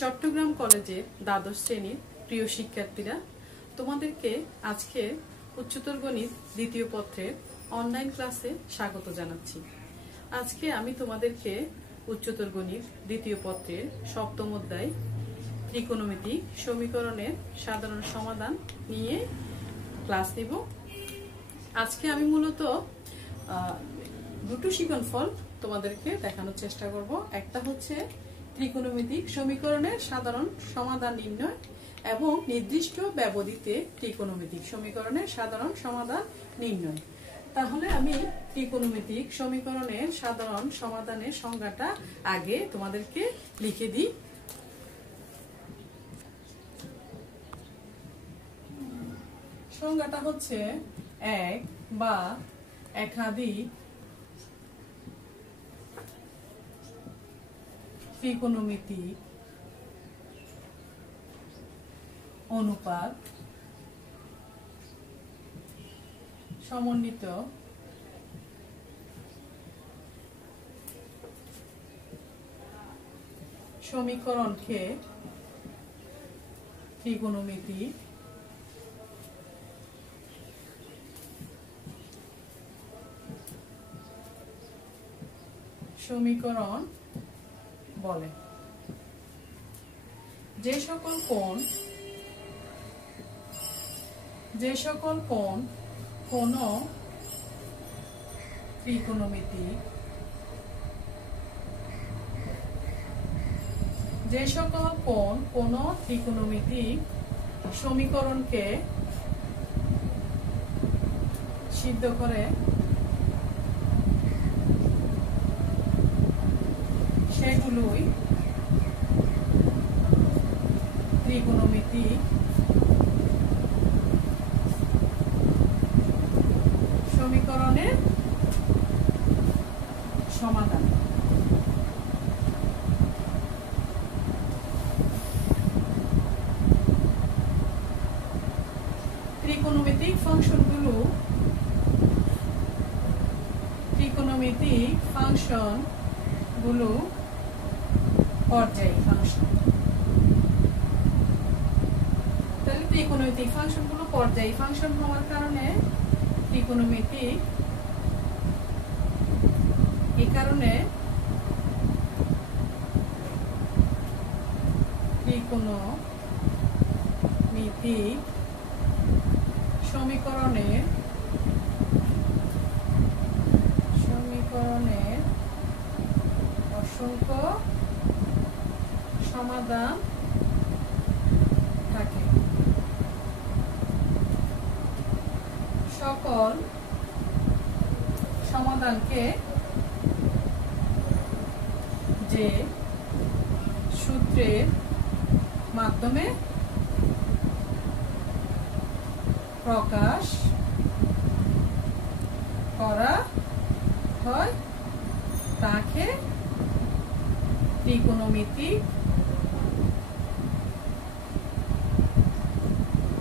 চট্টগ্রাম কলেজের দ্বাদশ শ্রেণীর প্রিয় শিক্ষার্থীরা, তোমাদেরকে আজকে উচ্চতর গণিত দ্বিতীয় পত্রের অনলাইন ক্লাসে স্বাগত জানাচ্ছি। আজকে আমি তোমাদেরকে উচ্চতর গণিত দ্বিতীয় পত্রের সপ্তম অধ্যায় ত্রিকোণমিতিক সমীকরণের সাধারণ সমাধান নিয়ে ক্লাস নিব। আজকে আমি মূলত দুটো শিক্ষণফল তোমাদেরকে দেখানোর চেষ্টা করব। একটা হচ্ছে ত্রিকোণমিতিক সমীকরণের সাধারণ সমাধান নির্ণয় এবং নির্দিষ্ট ব্যবধিতে ত্রিকোণমিতিক সমীকরণের সাধারণ সমাধান নির্ণয়। তাহলে আমি ত্রিকোণমিতিক সমীকরণের সাধারণ সমাধানের সংজ্ঞাটা আগে তোমাদেরকে লিখে দিই। সংজ্ঞাটা হচ্ছে এক বা একাধিক ত্রিকোণমিতিক অনুপাত সমন্বিত সমীকরণকে ত্রিকোণমিতিক সমীকরণ বলে। যে সকল কোণ কোন ত্রিকোণমিতিক সমীকরণকে সিদ্ধ করে সেগুলোই ত্রিকোণমিতিক সমীকরণের সমাধান। ত্রিকোণমিতিক ফাংশনগুলো পর্যায়ী ফাংশন। তাহলে ত্রিকোণমিতিক ফাংশনগুলো পর্যায়ী ফাংশন হওয়ার কারণে ত্রিকোণমিতিক সমীকরণের অসংখ্য সমাধান থাকে। সকল সমাধানকে যে সূত্রের মাধ্যমে প্রকাশ করা হয় তাকে ত্রিকোণমিতিক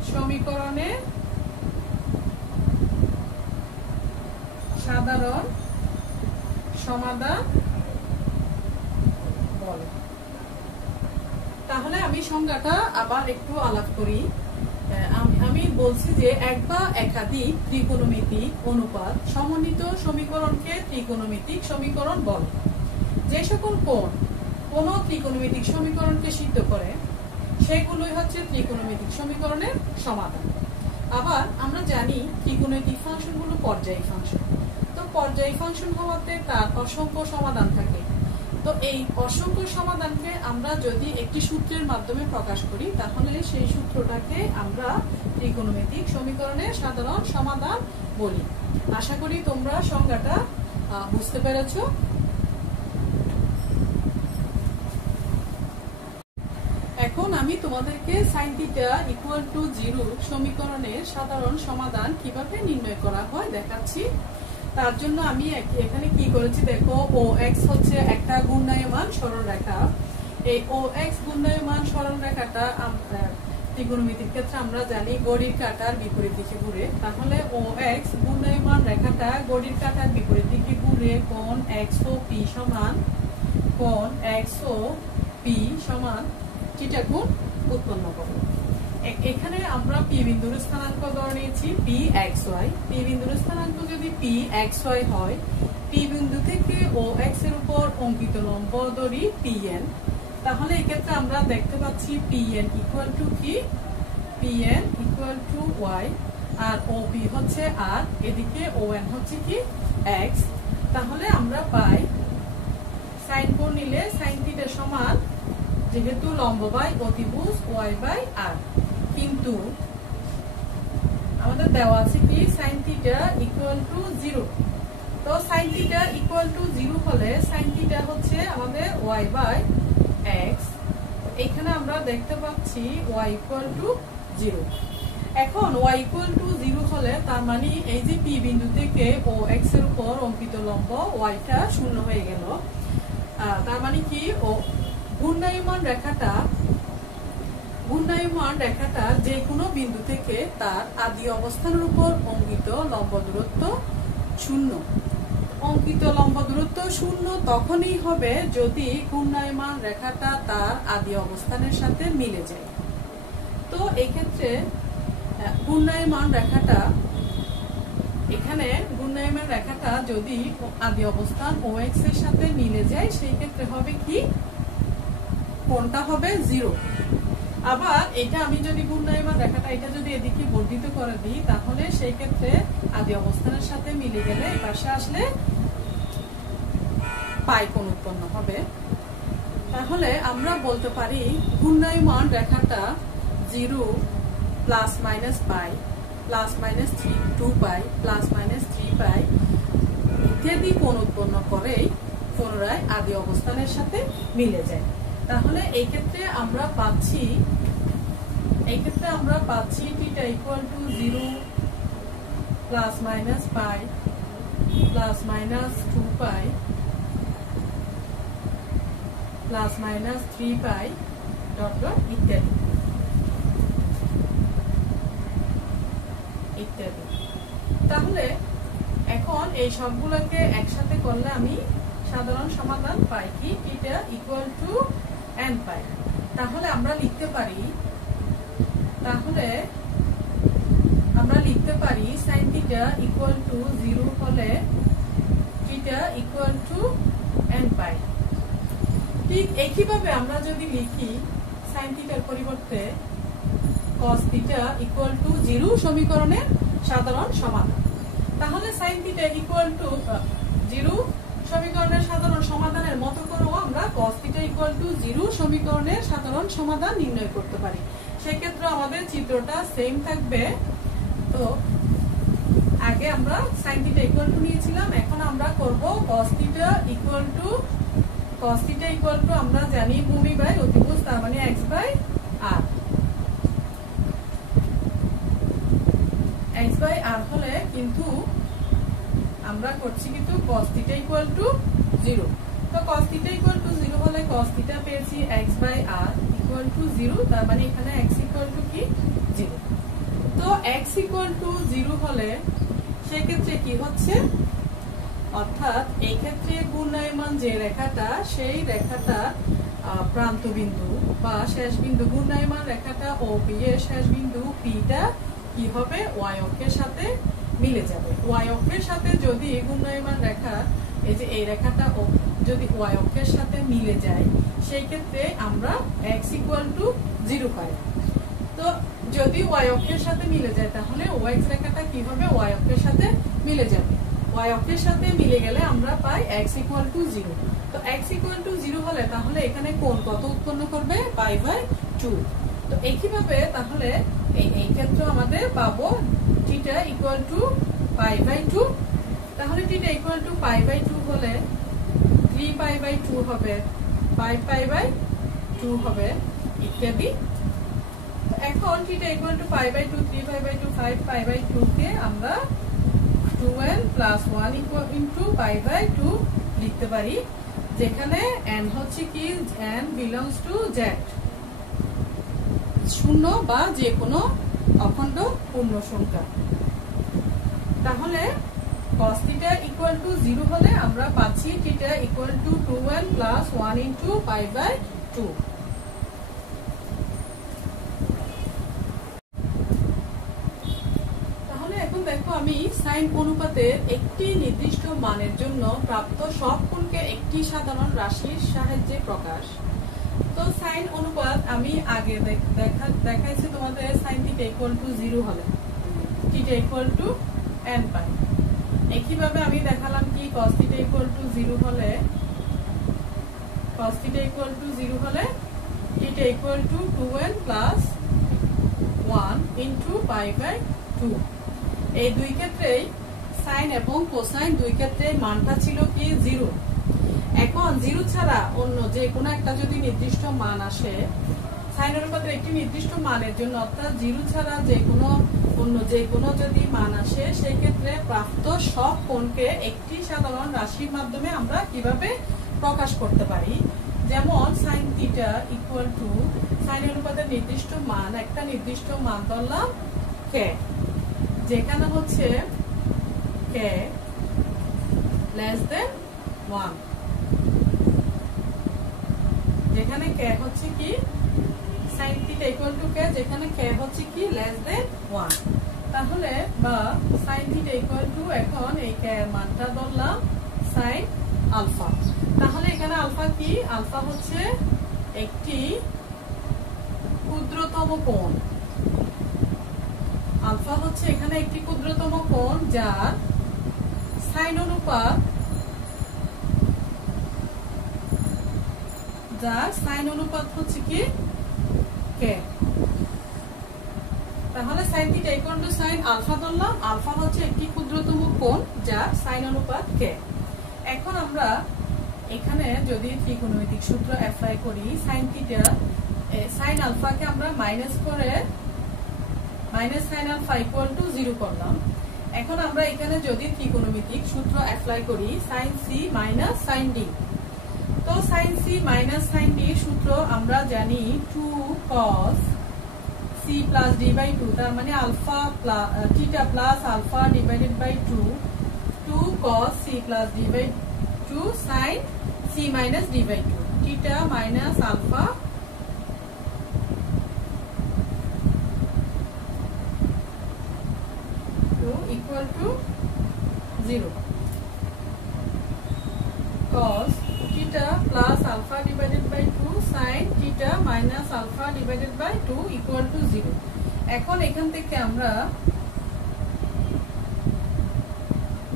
সমীকরণের সাধারণ সমাধান বলে। তাহলে আমি সংজ্ঞাটা আবার একটু আলাপ করি। আমি বলছি যে এক বা একাধিক ত্রিকোণমিতিক অনুপাত সমন্বিত সমীকরণকে ত্রিকোণমিতিক সমীকরণ বলে। যে সকল কোণ কোন ত্রিকোণমিতিক সমীকরণকে সিদ্ধ করে সেগুলোই হচ্ছে ত্রিকোণমিতিক সমীকরণের সমাধান। আবার আমরা জানি ত্রিকোণমিতিক ফাংশনগুলো পর্যায়ী ফাংশন। তো পর্যায়ী ফাংশন হওয়াতে তার অসংখ্য সমাধান থাকে। তো এই অসংখ্য সমাধানকে আমরা যদি একটি সূত্রের মাধ্যমে প্রকাশ করি তাহলে সেই সূত্রটাকে আমরা ত্রিকোণমিতিক সমীকরণের সাধারণ সমাধান বলি। আশা করি তোমরা সংজ্ঞাটা বুঝতে পেরেছো। এখন আমি তোমাদেরকে sin θ = 0 সমীকরণের সাধারণ সমাধান কিভাবে নির্ণয় করা হয় দেখাচ্ছি। তার জন্য আমি এখানে কি করেছি দেখো, OX হচ্ছে একটা ঘূর্ণায়মান সরলরেখা। এই OX ঘূর্ণায়মান সরলরেখাটা ত্রিকোণমিতির ক্ষেত্রে আমরা জানি ঘড়ির কাঁটার বিপরীত দিকে ঘুরে। তাহলে OX ঘূর্ণায়মান রেখাটা ঘড়ির কাঁটার বিপরীত দিকে ঘুরে কোণ XOP সমান থিটা কোণ উৎপন্ন করব। এখানে আমরা পি বিন্দুর স্থানাঙ্ক ধরে নিয়েছি পি এক্স ওয়াই। পি বিন্দুর স্থানাঙ্ক যদি পি এক্স ওয়াই হয়, পি বিন্দু থেকে ও এক্স এর উপর অঙ্কিত লম্ব ধরি পি এন, তাহলে এক্ষেত্রে আমরা দেখতে পাচ্ছি পি এন ইকুয়াল টু কি, P N equal to y, আর ও পি হচ্ছে আর, এদিকে ও এন হচ্ছে কি এক্স। তাহলে আমরা পাই সাইন কোণ নিলে সাইন থিটা সমান, যেহেতু লম্ব বাই অতিভুজ ওয়াই বাই আর, কিন্তু আমাদের দেওয়া আছে কি সাইন থিটা ইকুয়াল টু 0। তো সাইন থিটা ইকুয়াল টু 0 হলে সাইন থিটা হচ্ছে আমাদের ওয়াই বাই এক্স। এখানে আমরা দেখতে পাচ্ছি ওয়াই ইকুয়াল টু 0। এখন ওয়াই ইকুয়াল টু 0 হলে তার মানে এই যে পি বিন্দু থেকে ও এক্স এর উপর অঙ্কিত লম্ব ওয়াইটা 0 হয়ে গেল। তার মানে কি, ও ঘূর্ণায়মান রেখাটা যে কোনো বিন্দু থেকে তার আদি অবস্থানের উপর অঙ্কিত লম্ব দূরত্ব 0। অঙ্কিত লম্ব দূরত্ব 0 তখনই হবে যদি ঘূর্ণায়মান রেখাটা তার আদি অবস্থানের সাথে মিলে যায়। তো এই ক্ষেত্রে ঘূর্ণায়মান রেখাটা যদি আদি অবস্থান ও এক্স এর সাথে মিলে যায়, সেই ক্ষেত্রে হবে কি, কোণটা হবে 0। আবার এটা আমি যদি ঘূর্ণায়মান রেখাটা এটা যদি এদিকে বর্ধিত করে দিই, তাহলে সেই ক্ষেত্রে আদি অবস্থানের সাথে মিলে গেলে এই পাশে আসলে পাই কোণ উৎপন্ন হবে। তাহলে আমরা বলতে পারি ঘূর্ণায়মান রেখাটা 0 প্লাস মাইনাস পাই, প্লাস মাইনাস 2 পাই, প্লাস মাইনাস 3 পাই ইত্যাদি কোণ উৎপন্ন করে পুনরায় আদি অবস্থানের সাথে মিলে যায়। তাহলে এই ক্ষেত্রে আমরা পাচ্ছি theta equal to 0 plus minus pi, plus minus 2 pi, plus minus 3 pi dot dot ইত্যাদি ইত্যাদি। তাহলে এখন এই সবগুলোকে একসাথে করলে আমি সাধারণ সমাধান পাই কি, থিটা ইকুয়াল টু n পাই। তাহলে আমরা লিখতে পারি sin থিটা ইকুয়াল টু 0 হলে থিটা ইকুয়াল টু n পাই। ঠিক একইভাবে আমরা যদি লিখি sin থিটার পরিবর্তে cos থিটা ইকুয়াল টু 0 সমীকরণের সাধারণ সমাধান, তাহলে sin থিটা ইকুয়াল টু 0 সমীকরণের সাধারণ সমাধানের মতো করেও আমরা cos থিটা ইকুয়াল টু 0 সমীকরণের সাধারণ সমাধান নির্ণয় করতে পারি। সেক্ষেত্রে আমাদের চিত্রটা সেম থাকবে। তো আগে আমরা sin থিটা ইকুয়াল টু নিয়েছিলাম, এখন আমরা করব cos থিটা ইকুয়াল টু আমরা জানি ভূমি বাই অতিভুজ, তার মানে x by r। x by r হলে কিন্তু আমরা করছি কিন্তু cos থিটা ইকুয়াল টু 0। তো cos থিটা ইকুয়াল টু 0 হলে cos থিটা পেয়েছি x by r equal to 0, তার মানে এখানে x ইকুয়াল টু কি 0। তো x ইকুয়াল টু 0 হলে সেক্ষেত্রে কি হচ্ছে, অর্থাৎ এই ক্ষেত্রে ঘূর্ণায়মান যে রেখাটা, সেই রেখাটা প্রান্ত বিন্দু বা শেষ বিন্দু, ঘূর্ণায়মান রেখাটা ও পি এর শেষ বিন্দু পিটা কি হবে, y অক্ষের সাথে মিলে যাবে। y অক্ষের সাথে যদি ঘূর্ণায়মান রেখা, এই যে এই রেখাটা যদি y অক্ষের সাথে মিলে যায়, সেই ক্ষেত্রে আমরা x ইকুয়াল টু 0 পাই। তো যদি y অক্ষের সাথে মিলে যায়, তাহলে ওx রেখাটা কি হবে, y অক্ষের সাথে মিলে যাবে। y অক্ষের সাথে মিলে গেলে আমরা পাই x ইকুয়াল টু 0। তো x ইকুয়াল টু 0 হলে তাহলে এখানে কোণ কত উৎপন্ন করবে, পাই বাই 2। তো একইভাবে তাহলে এই ক্ষেত্রে আমাদের পাবো theta equal to pi by 2। তাহলে theta equal to pi by 2 হলে 3 পাই বাই 2 হবে, 5 পাই বাই 2 হবে ইত্যাদি। এখন theta equal to pi by 2, 3 pi by 2, 5 pi by 2 কে আমরা 2n plus 1 into pi by 2 লিখতে পারি, যেখানে n হচ্ছে কি n বিলংস টু z, শূন্য বা যে কোনো অখণ্ড পূর্ণ সংখ্যা। তাহলে cos থিটা ইকুয়াল টু 0 হলে আমরা পাচ্ছি theta equal to 2n plus 1 into pi by 2। আমি সাইন অনুপাতের একটি নির্দিষ্ট মানের জন্য প্রাপ্ত সব কোণকে একটি সাধারণ রাশির সাহায্যে প্রকাশ। তো সাইন অনুপাত আমি আগে দেখাইছি তোমাদের সাইন থিটা ইকুয়াল টু 0 হলে থিটা ইকুয়াল টু n পাই। একইভাবে আমি দেখালাম কি cos থিটা ইকুয়াল টু 0 হলে cos থিটা ইকুয়াল টু 0 হলে theta equal to 2n plus 1 into pi by 2। এই দুই ক্ষেত্রেই সাইন এবং কোসাইন দুই ক্ষেত্রে মানটা ছিল কি 0। এখন 0 ছাড়া অন্য যে কোনো একটা যদি নির্দিষ্ট মান আসে, সাইন অনুপাতের একটি নির্দিষ্ট মানের জন্য, অর্থাৎ 0 ছাড়া অন্য যে কোনো যদি মান আসে, সেই ক্ষেত্রে প্রাপ্ত সব কোণকে একটি সাধারণ রাশির মাধ্যমে আমরা কিভাবে প্রকাশ করতে পারি। যেমন sine theta equal to sine অনুপাতের নির্দিষ্ট মান, একটা নির্দিষ্ট মান ধরলাম k, যেখানে হচ্ছে k লেস দেন 1, যেখানে k হচ্ছে কি sin θ equal to k, যেখানে k হচ্ছে কি লেস দেন 1। তাহলে বা sin θ equal to, এখন এই k এর মানটা ধরলাম sin আলফা। তাহলে এখানে আলফা কি, আলফা হচ্ছে একটি ক্ষুদ্রতম কোণ, আলফা হচ্ছে এখানে একটি ক্ষুদ্রতম কোণ যার সাইন অনুপাত, যার সাইন অনুপাত হচ্ছে কি k। তাহলে sin θ equal to sin alpha ধরলাম, আলফা হচ্ছে একটি ক্ষুদ্রতম কোণ যার সাইন অনুপাত k। এখন আমরা এখানে যদি ত্রিকোণমিতিক সূত্র অ্যাপ্লাই করি, sin θ sin আলফাকে আমরা মাইনাস করে minus sin alpha equal to 0 করলাম। এখন আমরা এখানে যদি ত্রিকোণমিতিক সূত্র অ্যাপ্লাই করি sin c minus sin d, তো sin c minus sin d সূত্র আমরা জানি 2 cos c plus d by 2, তার মানে alpha theta plus alpha divided by 2 cos c plus d by 2 sin c minus d by 2, theta minus alpha equal to 0, cos theta plus alpha divided by 2 sin theta minus alpha divided by 2 equal to 0। এখন এখান থেকে আমরা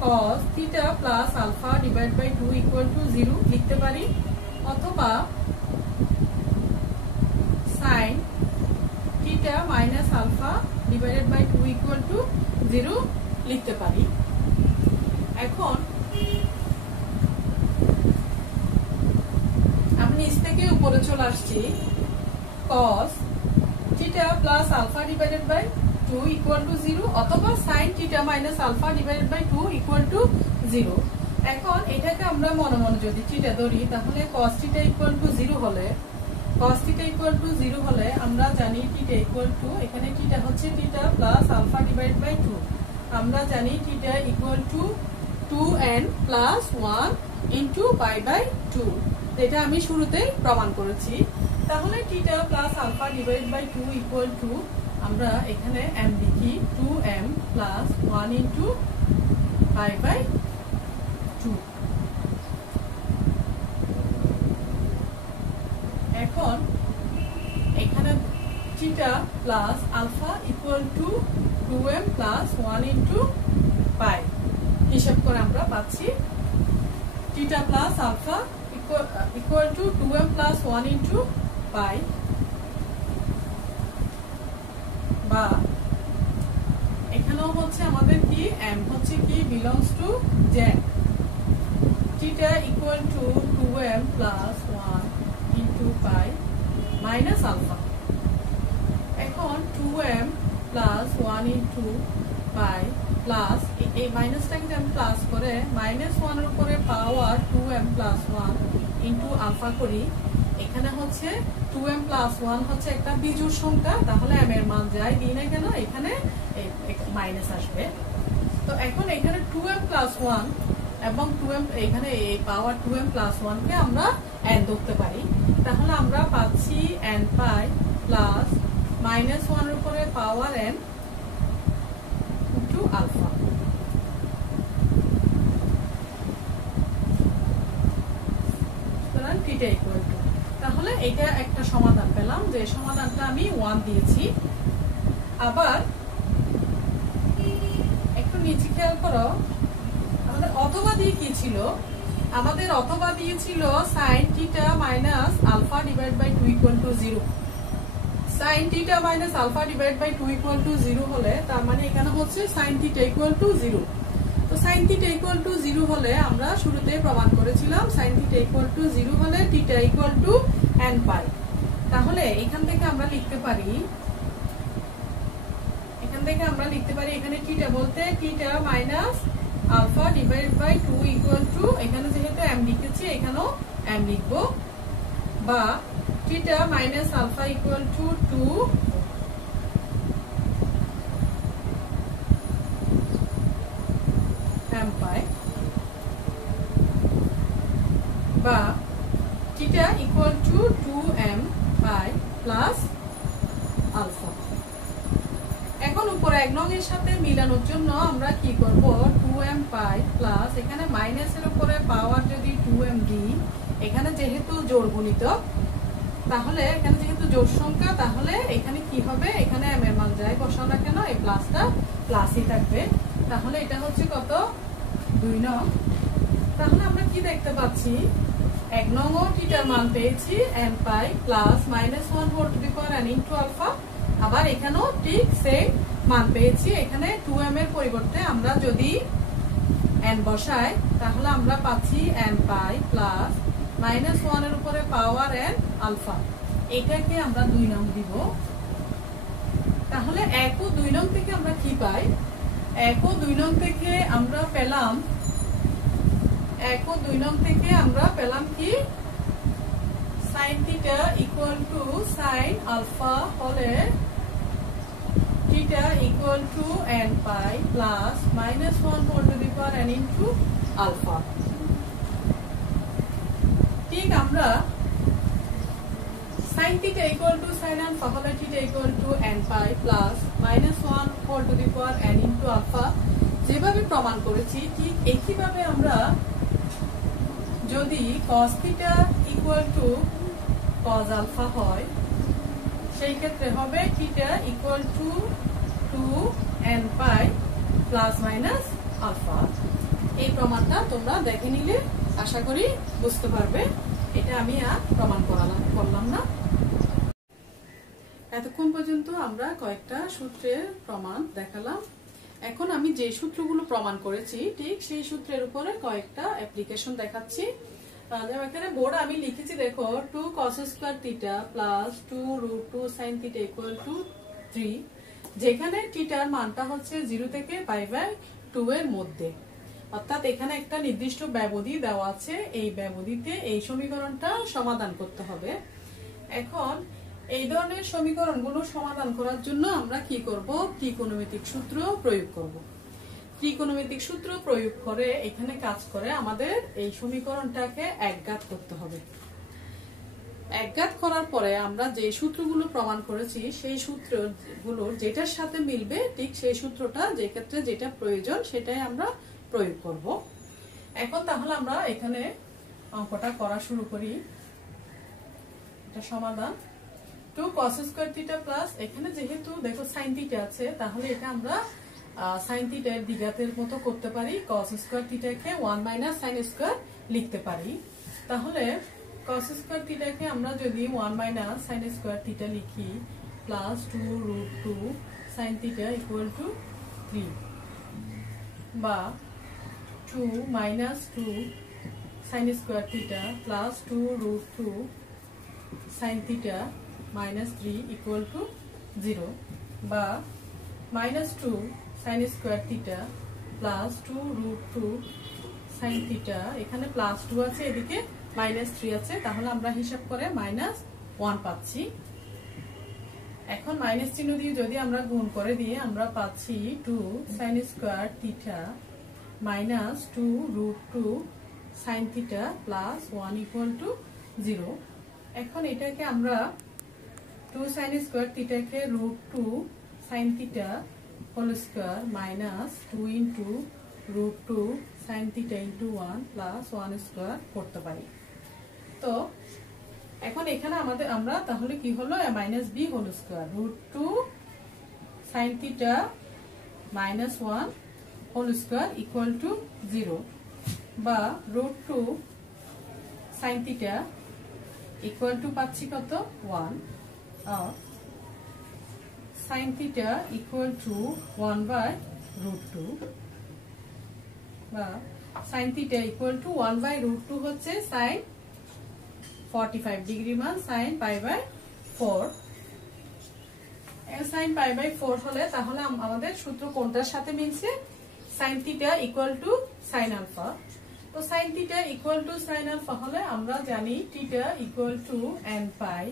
cos theta plus alpha divided by 2 equal to 0 লিখতে পারি, অথবা sin theta minus alpha divided by 2 equal to 0 লিখতে পারি। এখন আমি নিচ থেকে উপরে চলে আসছি, cos theta plus alpha divided by 2 equal to 0, অথবা sin theta minus alpha divided by 2 equal to 0। এখন এটাকে আমরা মনে মনে যদি থিটা ধরি, তাহলে cos theta equal to 0 হলে, cos theta equal to 0 হলে আমরা জানি theta equal to, এখানে theta হচ্ছে theta plus alpha divided by 2, আমরা জানি theta equal to 2n plus 1 into pi by 2, এটা আমি শুরুতেই প্রমাণ করেছি। তাহলে theta plus alpha divided by 2 equal to, আমরা এখানে m লিখি 2m plus 1 into pi by 2। এখন এখানে theta plus alpha equal to 2m plus 1 into pi, হিসাব করে আমরা পাচ্ছি theta plus alpha equal to 2m plus 1 into pi, বা এখানেও হচ্ছে আমাদের কি m হচ্ছে কি belongs to z, theta equal to 2m plus 1 into pi minus alpha। এখন 2m plus 1 into pi plus এই মাইনাসটাকে যদি আমি প্লাস করে মাইনাস 1 এর উপরে পাওয়ার 2m plus 1 into আলফা করি, এখানে হচ্ছে 2m plus 1 হচ্ছে একটা বিজোড় সংখ্যা, তাহলে m এর মান যাই দিই না কেন এখানে মাইনাস আসবে। তো এখন এখানে 2m plus 1 এবং 2m, এখানে এই পাওয়ার 2m plus 1 কে আমরা n ধরতে পারি, তাহলে আমরা পাচ্ছি n পাই প্লাস মাইনাস 1 এর উপরে পাওয়ার n into আলফা। এটা একটা সমাধান পেলাম, যে সমাধানটা আমি 1 দিয়েছি। আবার একটু নিচে খেয়াল করো, আমাদের অথবা দিয়ে কি ছিল, আমাদের অথবা দিয়েছিল sin θ minus alpha divide by 2 equal to 0। sin θ minus alpha divide by 2 equal to 0 হলে তার মানে এখানে হচ্ছে sin θ ইকুয়াল টু 0। তো sin θ ইকুয়াল টু 0 হলে আমরা শুরুতে প্রমাণ করেছিলাম sin θ ইকুয়াল টু 0 হলে θ ইকুয়াল টু n পাই। তাহলে এখান থেকে আমরা লিখতে পারি, এখানে θ বলতে θ minus alpha divide by 2 equal to, এখানে যেহেতু m লিখেছি এখানেও m লিখবো, বা θ minus alpha equal to 2 m pi, বা θ equal to 2m pi plus alpha. এখন উপরে 1 নং এর সাথে মিলানোর জন্য আমরা কি করব, 2m পাই প্লাস এখানে মাইনাসের উপরে পাওয়ার যদি 2m দিই, এখানে যেহেতু জোড় গুণিতক, তাহলে এখানে যেহেতু জোড় সংখ্যা, তাহলে এখানে কি হবে, এখানে m এর মান যাই বসাও না কেন এই প্লাসটা প্লাসই থাকবে। তাহলে এটা হচ্ছে কত, 2 নং। তাহলে আমরা কি দেখতে পাচ্ছি, 1 নং ও θ এর মান পেয়েছি n pi plus -1 whole to the power n into alpha. আবার এখানেও ঠিক সেম মান পেয়েছি, এখানে 2m এর পরিবর্তে আমরা যদি n বসাই তাহলে আমরা পাচ্ছি n পাই প্লাস -1 এর উপরে পাওয়ার n আলফা। এটাকে আমরা 2 নং দিব। তাহলে 1 ও 2 নং থেকে আমরা কি পাই, 1 ও 2 নং থেকে আমরা পেলাম, 1 ও 2 নং থেকে আমরা পেলাম কি, sin θ equal to sin alpha হলে θ equal to n pi plus -1 whole to the power n into alpha. ঠিক আমরা sin θ equal to sin alpha হলে θ equal to n pi plus -1 whole to the power n into alpha যেভাবে প্রমাণ করেছি, ঠিক একইভাবে আমরা যদি cos θ equal to cos alpha হয়, সেই ক্ষেত্রে হবে θ equal to 2n pi plus minus alpha. এই প্রমাণটা তোমরা দেখে নিলে আশা করি বুঝতে পারবে, এটা আমি আর প্রমাণ করলাম না। এতক্ষণ পর্যন্ত আমরা কয়েকটা সূত্রের প্রমাণ দেখালাম। এখন আমি যে সূত্রগুলো প্রমাণ করেছি ঠিক সেই সূত্রের উপরে কয়েকটা অ্যাপ্লিকেশন দেখাচ্ছি। এখানে বোর্ডে আমি লিখেছি, দেখো 2 cos square θ plus 2 √ 2 sin θ equal to 3, যেখানে θ এর মানটা হচ্ছে 0 থেকে π/2 এর মধ্যে। অর্থাৎ এখানে একটা নির্দিষ্ট ব্যবধি দেওয়া আছে, এই ব্যবধিতে এই সমীকরণটা সমাধান করতে হবে। এখন এই ধরনের সমীকরণগুলো সমাধান করার জন্য আমরা কি করব, ত্রিকোণমিতিক সূত্র প্রয়োগ করব। ত্রিকোণমিতিক সূত্র প্রয়োগ করে এখানে কাজ করে আমাদের এই সমীকরণটাকে একঘাত করতে হবে। একঘাত করার পরে আমরা যে সূত্রগুলো প্রমাণ করেছি সেই সূত্রগুলো যেটার সাথে মিলবে ঠিক সেই সূত্রটা, যে ক্ষেত্রে যেটা প্রয়োজন সেটাই আমরা প্রয়োগ করব। এখন তাহলে আমরা এখানে অঙ্কটা করা শুরু করি। এটা সমাধান 2 cos স্কয়ার θ প্লাস, এখানে যেহেতু দেখো sin θ আছে, তাহলে এটা আমরা sin θ এর দ্বিঘাতের মতো করতে পারি, cos স্কয়ার θ কে 1 - sin স্কয়ার লিখতে পারি। তাহলে cos স্কয়ার θ কে আমরা যদি 1 - sin স্কয়ার θ লিখি প্লাস 2 √ 2 sin θ ইকুয়াল টু 3, বা 2 - 2 sin square θ plus 2 √ 2 sin θ -3 equal to 0, বা -2 sin স্কয়ার θ প্লাস 2 √ 2 sin θ, এখানে প্লাস 2 আছে, এদিকে -3 আছে, তাহলে আমরা হিসাব করে -1 পাচ্ছি। এখন মাইনাস চিহ্ন দিয়ে যদি আমরা গুণ করে দিয়ে আমরা পাচ্ছি 2 sin square θ -2 √ 2 sin θ plus 1 equal to 0। এখন এটাকে আমরা 2 sin স্কয়ার θ কে √2 sin θ whole square -2 into √2 sin θ into 1 plus 1 square করতে পারি। তো এখন এখানে আমরা তাহলে কি হলো minus B whole square root two sine theta minus 1 whole square equal to 0 বা root two sine theta equal two পাচ্ছি কত 1 আর sine theta equal to 1 by root two বা sine theta equal to 1 by root two হচ্ছে sine 45 degree মান sine pi by 4 sine pi by 4 হলে তাহলে আমাদের সূত্র কোনটার সাথে মিলছে sine theta equal to sine alpha তো sine theta equal to sine alpha হলে আমরা জানি theta equal to n pi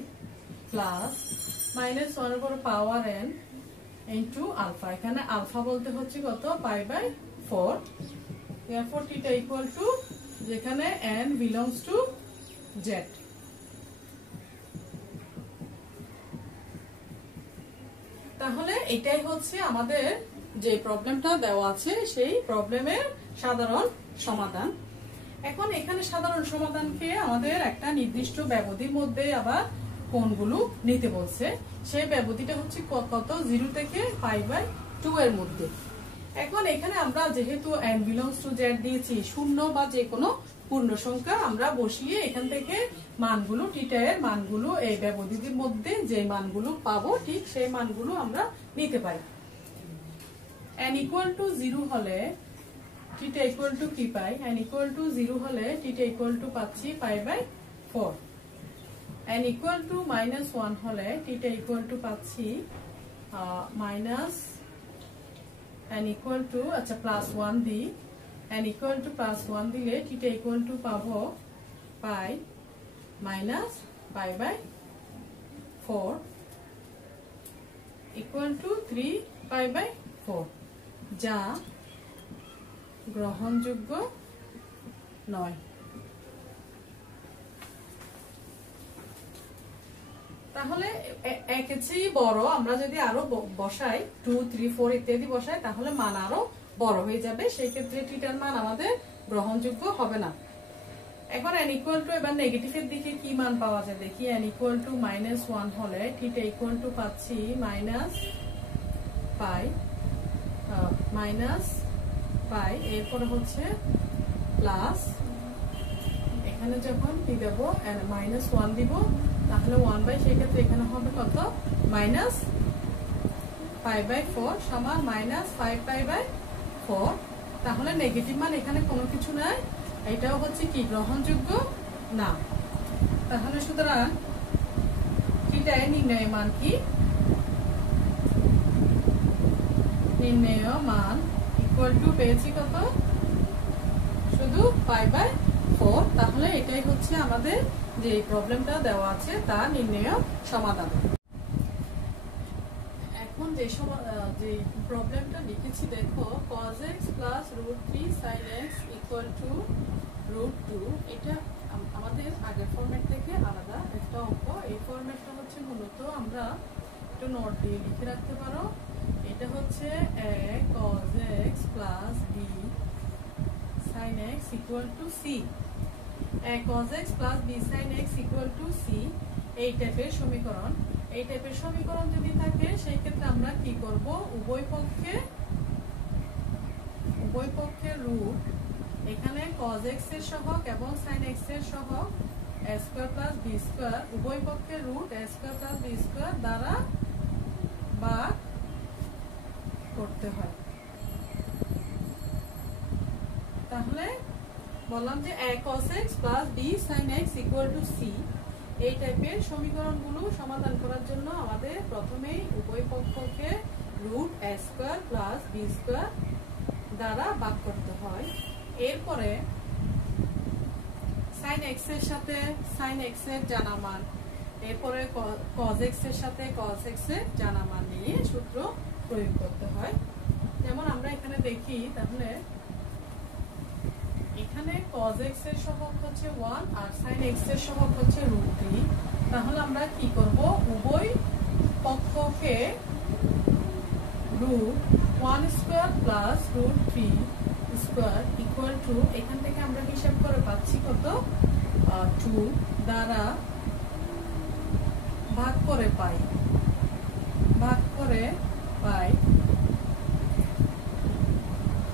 plus minus 1 এর পাওয়ার n ইনটু আলফা এখানে আলফা বলতে হচ্ছে কত পাই by 4 therefore theta equal to যেখানে n belongs to z তাহলে এটাই হচ্ছে আমাদের যে প্রবলেমটা দেওয়া আছে সেই প্রবলেমের সাধারণ সমাধান এখন এখানে সাধারণ সমাধানকে আমাদের একটা নির্দিষ্ট ব্যবধির মধ্যে আবার কোণগুলো নিতে বলছে সেই ব্যবধিটা হচ্ছে কত 0 থেকে পাই বাই 2 এর মধ্যে এখন এখানে আমরা যেহেতু n belongs to z দিয়েছি শূন্য বা যে কোনো পূর্ণ সংখ্যা আমরা বসিয়ে এখান থেকে মানগুলো থিটা এর মানগুলো এই ব্যবধির মধ্যে যে মানগুলো পাবো ঠিক সেই মানগুলো আমরা নিতে পারি n equal to 0 হলে থিটা equal to কি পাই n equal to 0 হলে থিটা equal to পাচ্ছি pi by 4 n equal to -1 হলে থিটা equal to পাচ্ছি মাইনাস n equal to আচ্ছা প্লাস 1 দি n equal to প্লাস 1 দিলে থিটা equal to পাবো pi minus pi by 4 equal to 3 pi by 4 যা গ্রহণযোগ্য নয় তাহলে একের চেয়ে বড় আমরা যদি আরো বসাই 2 3 4 ইত্যাদি বসাই তাহলে মান আরো বড় হয়ে যাবে সেই ক্ষেত্রে থিটার মান আমাদের গ্রহণযোগ্য হবে না এখন n ইকুয়াল টু এবার নেগেটিভের দিকে কি মান পাওয়া যায় দেখি n ইকুয়াল টু -1 হলে থিটা ইকুয়াল টু পাচ্ছি পাই এরপর হচ্ছে প্লাস এখানে যখন কি দেব -1 দিব তাহলে 1 বাই সেই ক্ষেত্রে এখানে হবে কত মাইনাস পাই বাই 4 সমান -5 পাই বাই 4 তাহলে নেগেটিভ মান এখানে কোনো কিছু নাই এটাও হচ্ছে কি গ্রহণযোগ্য না তাহলে সুতরাং থিটা এর নির্ণয় মান কি নির্ণয় মান ইকুয়াল টু পেয়েছি কত শুধু পাই বাই 4 তাহলে এটাই হচ্ছে আমাদের যে প্রবলেমটা দেওয়া আছে তার নির্ণয় সমাধান এখন যে প্রবলেমটা লিখেছি দেখো cos x plus √3 sin x equal to √2 এটা আমাদের আগের ফরম্যাট থেকে আলাদা একটা অঙ্ক এই ফরম্যাটটা হচ্ছে মূলত আমরা একটু নোট দিয়ে লিখে রাখতে পারো এটা হচ্ছে a cos x plus b sin x equal to c a cos x plus b sin x equal to c এই টাইপের সমীকরণ এই টাইপের সমীকরণ যদি থাকে সেই ক্ষেত্রে আমরা কি করব উভয় পক্ষে রুট এখানে cos x এর সহগ এবং sin x এর সহগ a square plus b square উভয় পক্ষে root a square plus b square দ্বারা ভাগ করতে হয় তাহলে বললাম যে a cos x plus b sin x equal to c এই টাইপের সমীকরণগুলো সমাধান করার জন্য আমাদের প্রথমেই উভয় পক্ষকে root a square plus b square দ্বারা ভাগ করতে হয় এরপরে sin x এর সাথে sin x এর জানা মান এরপরে cos x এর সাথে cos x এর জানা মান নিয়ে সূত্র প্রয়োগ করতে হয় যেমন আমরা এখানে দেখি তাহলে এখানে cos x এর সহগ হচ্ছে 1 আর sin x এর সহগ হচ্ছে √3 তাহলে আমরা কি করব উভয় পক্ষকে √1 square plus √3 square equal to এখান থেকে আমরা হিসাব করে পাচ্ছি কত 2 দ্বারা ভাগ করে পাই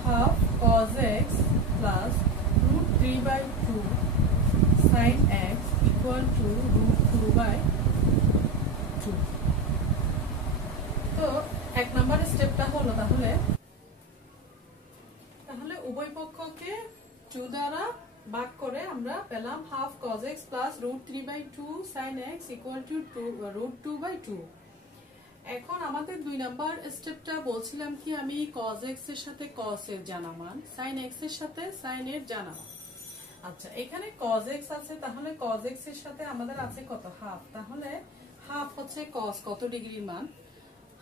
half cos x plus root 3 by 2 sin x equal to root 2 by 2. তো এক নম্বর স্টেপটা হলো তাহলে উভয় পক্ষকে 2 দ্বারা ভাগ করে আমরা পেলাম half cos x plus root 3 by 2 sin x equal to root 2 by 2. এখন আমাদের 2 নাম্বার স্টেপটা বলছিলাম কি আমি cos x এর সাথে cos এর জানা মান sin x এর সাথে sin এর জানা মান। আচ্ছা এখানে cos x আছে, তাহলে cos x এর সাথে আমাদের আছে কত হাফ, তাহলে হাফ হচ্ছে cos কত ডিগ্রির মান,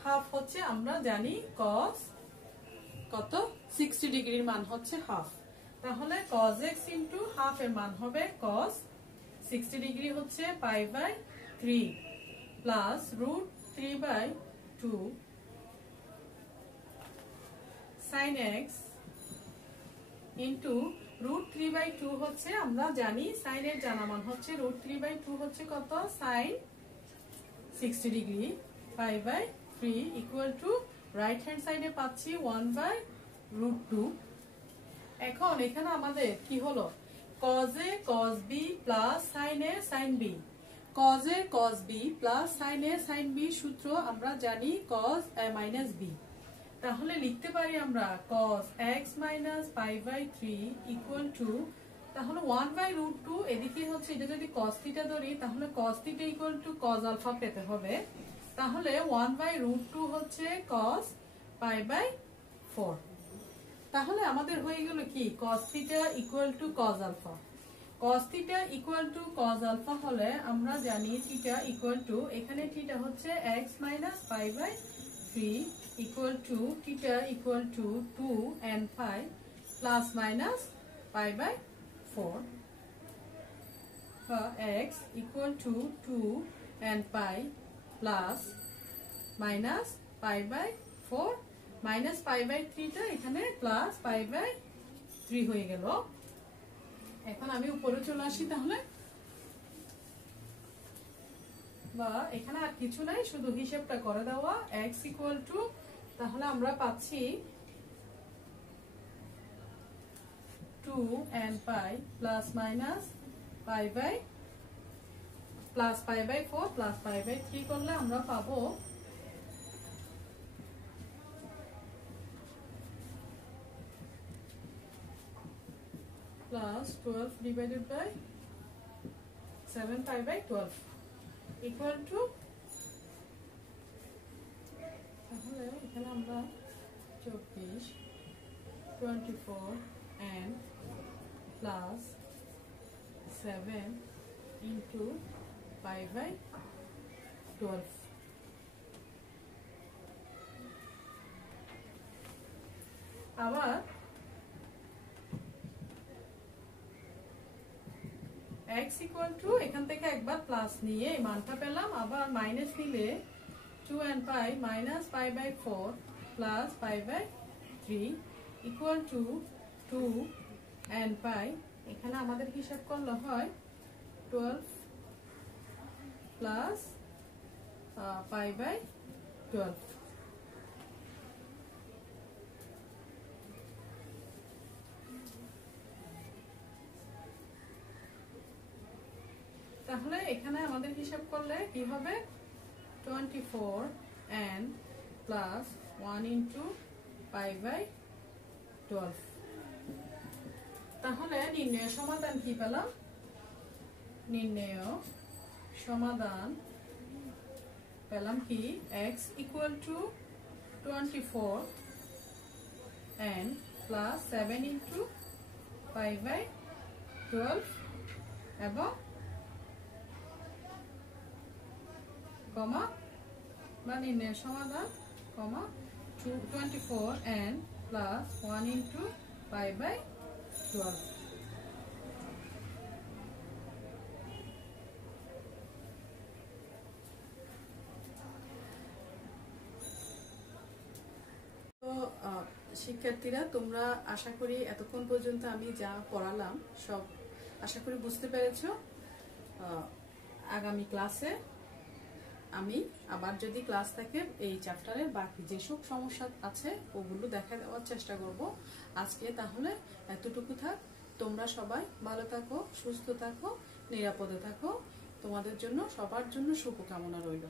হাফ হচ্ছে আমরা জানি cos কত 60 ডিগ্রির মান হচ্ছে হাফ, তাহলে cos x ইনটু হাফ এর মান হবে cos 60 ডিগ্রি হচ্ছে pi by 3 plus root 3 by 2 sin x into root 3 by 2 হচ্ছে আমরা জানি sin এর জানা মান হচ্ছে root 3 by 2 হচ্ছে কত sin 60 degree pi by 3 equal to right hand side এ পাচ্ছি 1 by root 2। এখন এখানে আমাদের কি হলো cos a cos b plus sin a sin b, cos a cos b plus sin a sin b সূত্র আমরা জানি cos a minus b, তাহলে লিখতে পারি আমরা cos x minus pi by 3 equal to তাহলে 1 by root 2 এদিকে হচ্ছে এটা যদি cos theta ধরি তাহলে cos theta equal to cos alpha পেতে হবে, তাহলে 1 by root 2 হচ্ছে cos pi by 4, তাহলে আমাদের হয়ে গেল কি cos theta equal to cos alpha, cos theta equal to cos alpha হলে আমরা জানি theta equal to এখানে theta হচ্ছে x minus pi by 3 equal to theta equal to 2 and pi plus minus pi by 4, x equal to 2 and pi plus minus pi by 4 minus pi by 3 টা এখানে plus pi by 3 হয়ে গেল। এখন আমি উপরে চলে আসি, তাহলে বা এখানে আর কিছু নাই শুধু হিসাবটা করে দেওয়া x equal to তাহলে আমরা পাচ্ছি 2 and pi plus minus pi by plus pi by 4 plus pi by 3 করলে আমরা পাবো plus 12 divided by 7 pi by 12 equal to তাহলে এখানে আমরা 24 24 and plus 7 into pi by 12, আবার x equal to এখান থেকে একবার প্লাস নিয়ে এই মানটা পেলাম, আবার মাইনাস নিলে 2 and pi minus pi by 4 plus pi by 3 equal to 2 and pi এখানে আমাদের হিসাব করলে হয় 12 plus pi by 12, তাহলে এখানে আমাদের হিসাব করলে কি হবে 24 and plus 1 into pi by 12, তাহলে নির্ণয় সমাধান কি পেলাম, নির্ণয় সমাধান পেলাম কি x equal to 24 and plus 7 into pi by 12 এবং কমা বা নির্ণয় সমাধান কমা 24 and plus 1 into pi by 12, শিক্ষার্থীরা তোমরা আশা করি এতক্ষণ পর্যন্ত আমি যা পড়ালাম সব আশা করি বুঝতে পেরেছো। আগামী ক্লাসে আমি আবার যদি ক্লাস থাকে এই চ্যাপ্টারের বাকি যেসব সমস্যা আছে ওগুলো দেখা দেওয়ার চেষ্টা করব। আজকে তাহলে এতটুকু থাক। তোমরা সবাই ভালো থাকো, সুস্থ থাকো, নিরাপদে থাকো। তোমাদের জন্য সবার জন্য শুভকামনা রইল।